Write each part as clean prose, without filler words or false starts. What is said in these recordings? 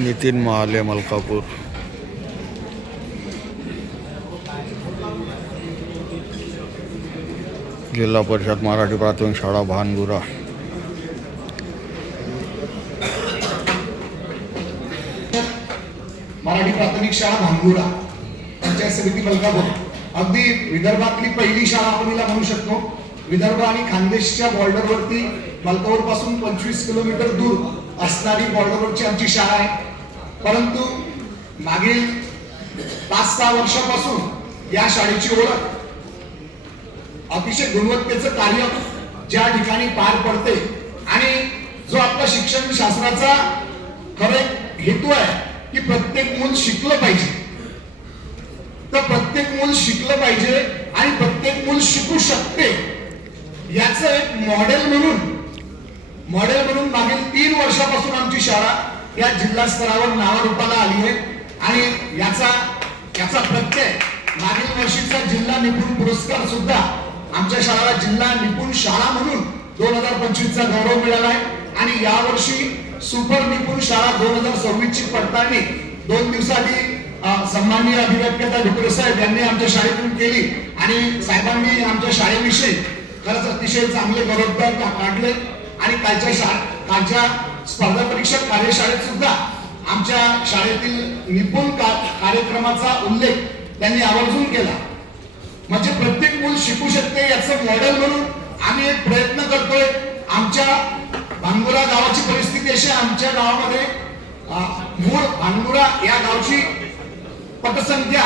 नितीन महाले मलकापूर। जिल्हा परिषद मराठी प्राथमिक शाळा भानगुरा। मराठी प्राथमिक शाळा भानगुरा पंचायत समिती मलकापूर अगदी विदर्भातली पहिली शाळा आपण हिला म्हणू शकतो। विदर्भ आणि खानदेशच्या बॉर्डरवरती मलकापूर पासून 25 किलोमीटर दूर असणारी बॉर्डरवरची आमची शाळा आहे। परंतु मागील 5-6 वर्षापासून या शाळेची ओळख अतिशय गुणवत्तेचं कार्य ज्या ठिकाणी पार पडते आणि जो आपला शिक्षण शास्त्राचा खरे हेतू आहे की प्रत्येक मूल शिकलं पाहिजे, तर प्रत्येक मूल शिकलं पाहिजे आणि प्रत्येक मूल शिकू शकते याचं एक मॉडेल म्हणून मागील 3 वर्षापासून आमची शाळा या जिल्हा स्तरावर नावारूपाला आली आहे। आणि याचा प्रत्यय मागील वर्षीचा जिल्हा निपुण पुरस्कार सुद्धा आमच्या शाळेला जिल्हा निपुण शाळा म्हणून 2025 चा गौरव मिळाला आहे। आणि यावर्षी सुपर निपुण शाळा 2026 ची पडताळणी 2 दिवसाआधी सन्माननीय अधिव्याख्याता ढुकरे साहेब यांनी आमच्या शाळेतून केली आणि साहेबांनी आमच्या शाळेविषयी खरंच अतिशय चांगले गौरवोद्गार काढले। आणि कालच्या स्पर्धा परीक्षा कार्यशाळेत सुद्धा आमच्या शाळेतील निपुण कार्यक्रमाचा उल्लेख त्यांनी आवर्जून केला। म्हणजे प्रत्येक मूल शिकू शकते याचं मॉडेल म्हणून आम्ही एक प्रयत्न करतोय। आमच्या भानगुरा गावाची परिस्थिती अशी, आमच्या गावामध्ये मूळ भानगुरा या गावची पटसंख्या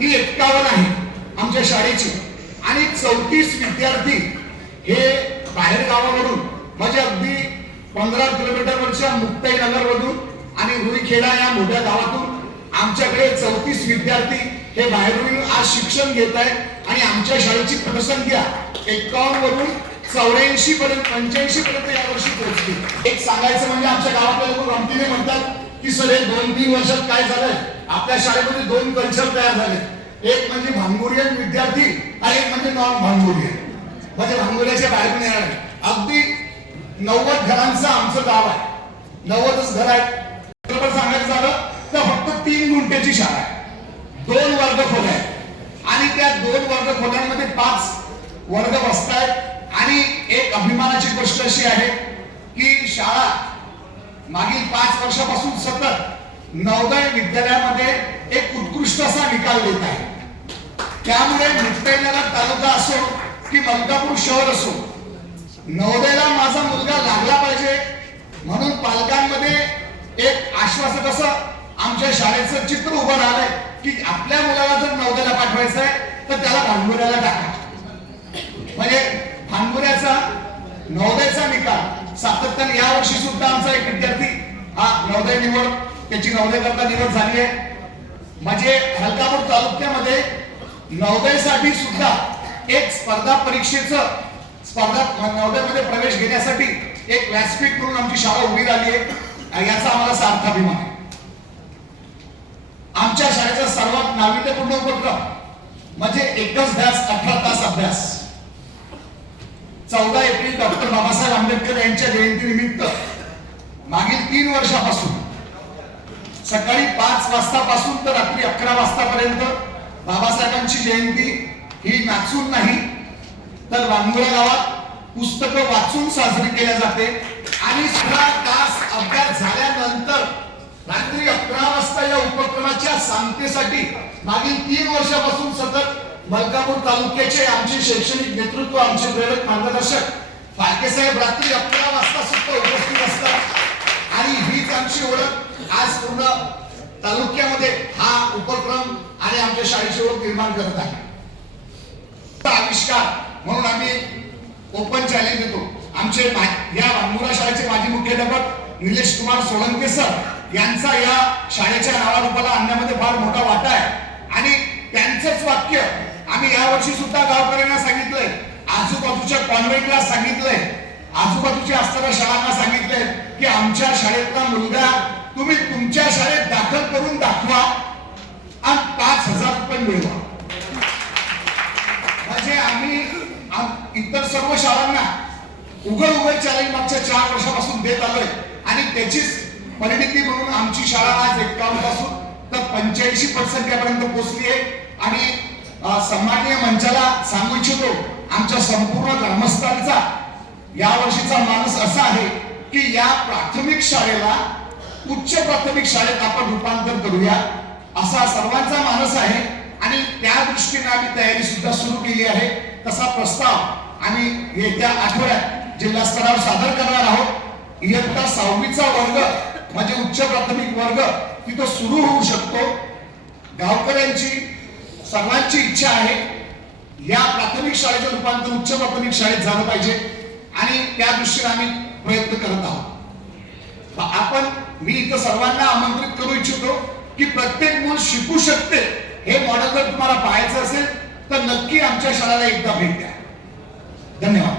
ही 51 आहे आमच्या शाळेची आणि 34 विद्यार्थी हे बाहेर गावावरून म्हणजे अगदी 15 किलोमीटरवरच्या मुक्ताईनगरमधून आणि रुईखेडा या मोठ्या गावातून आमच्याकडे 34 विद्यार्थी हे बाहेरून आज शिक्षण घेत आहेत। आणि आमच्या शाळेची पटसंख्या 51 वरून 84 पर्यंत 85 पर्यंत यावर्षी पोहोचली। एक सांगायचं म्हणजे आमच्या गावातले लोक गमतीने म्हणतात की सर हे 2-3 वर्षात काय झालंय, आपल्या शाळेमध्ये 2 कल्चर तयार झाले, एक म्हणजे भानगुरियन विद्यार्थी आणि एक म्हणजे नॉन भानगुरियन, म्हणजे भानगुऱ्याच्या बाहेरून येणार। अगदी 90 घरांचं आमचं गाव आहे, 90च घर आहेत। बरोबर सांगायचं झालं तर फक्त 3 गुंठ्याची शाळा आहे, 2 वर्गखोल्या आहेत आणि त्या 2 वर्गखोल्यांमध्ये 5 वर्ग बसतायत। आणि एक अभिमानाची गोष्ट अशी आहे की शाळा मागील 5 वर्षापासून सतत नवोदय विद्यालयामध्ये एक उत्कृष्ट असा निकाल देत आहे। त्यामुळे मुक्ताईनगर तालुका असो की मलकापूर शहर असो, नवोदयला माझा मुलगा लागला पाहिजे म्हणून पालकांमध्ये एक आश्वासक असं आमच्या शाळेचं चित्र उभं राहिलंय की आपल्या मुलाला जर नवोदयला पाठवायचं आहे तर त्याला भानगुऱ्याला टाका। म्हणजे भानगुऱ्याचा नवोदयचा निकाल सातत्याने यावर्षी सुद्धा आमचा एक विद्यार्थी हा नवोदय निवड त्याची नवोदय करता निवड झाली आहे। म्हणजे मलकापूर तालुक्यामध्ये नवोदयसाठी सुद्धा एक स्पर्धा परीक्षेचं नवोदयमध्ये प्रवेश घेण्यासाठी एक व्यासपीठ म्हणून आमची शाळा उभी राहिली आहे, याचा आम्हाला सार्थ अभिमान आहे। आमच्या शाळेचा सर्वात नाविन्यपूर्ण उपक्रम म्हणजे एकच ध्यास 18 तास अभ्यास। 14 एप्रिल डॉक्टर बाबासाहेब आंबेडकर यांच्या जयंतीनिमित्त मागील 3 वर्षापासून सकाळी 5 वाजतापासून तर रात्री 11 वाजतापर्यंत बाबासाहेबांची जयंती ही नाचून नाही तर भानगुरा गावात पुस्तकं वाचून साजरी केल्या जाते। आणि 16 तास अभ्यास झाल्यानंतर रात्री 11 वाजता या उपक्रमाच्या सांगतेसाठी मागील 3 वर्षापासून सतत मलकापूर तालुक्याचे आमचे शैक्षणिक नेतृत्व, आमचे प्रेरक मार्गदर्शक फाळके साहेब रात्री 11 वाजता सुद्धा उपस्थित असतात। आणि हीच आमची ओळख आज पूर्ण तालुक्यामध्ये हा उपक्रम आणि आमच्या शाळेची ओळख निर्माण करत आहे। आविष्कार म्हणून आम्ही ओपन चॅलेंज देतो। आमचे या भानगुरा शाळेचे माजी मुख्याध्यापक निलेश कुमार सोळंके सर यांचा या शाळेच्या नावारूपाला आणण्यामध्ये फार मोठा वाटा आहे। आणि त्यांचंच वाक्य आम्ही यावर्षी सुद्धा गावकऱ्यांना सांगितलंय, आजूबाजूच्या कॉन्व्हेंटला सांगितलंय, आजूबाजूच्या असणाऱ्या शाळांना सांगितलंय की आमच्या शाळेतला मुलगा तुम्ही तुमच्या शाळेत दाखल करून दाखवा आणि 5,000 रुपये मिळवा। म्हणजे आम्ही इतर सर्व शाळांना उघड चॅलेंज मागच्या 4 वर्षापासून देत आलोय आणि त्याचीच परिणिती म्हणून आमची शाळा 85% संख्यापर्यंत पोहोचली आहे. आणि सन्माननीय मंचाला सांगू इच्छितो, आमच्या संपूर्ण ग्रामस्थांचा या वर्षीचा मानस असा आहे की या प्राथमिक शाळेला उच्च प्राथमिक शाळेत आपण रूपांतर करूया, असा सर्वांचा मानस आहे. आणि त्या दृष्टीने आम्ही तयारी सुद्धा सुरू केली आहे. तसा प्रस्ताव आम्ही येत्या आठवड्यात जिल्हा स्तरावर सादर करणार आहोत. इयत्ता 6वीचा वर्ग म्हणजे उच्च प्राथमिक वर्ग तिथं सुरू होऊ शकतो. गावकऱ्यांची सर्वांची इच्छा आहे या प्राथमिक शाळेचं रूपांतर उच्च प्राथमिक शाळेत झालं पाहिजे आणि त्या दृष्टीने आम्ही प्रयत्न करत आहोत. मी इथं सर्वांना आमंत्रित करू इच्छितो की प्रत्येक मूल शिकू शकते हे मॉडेल जर तुम्हाला पाहायचं असेल तर नक्की आमच्या शाळेला एकदा भेट द्या. धन्यवाद.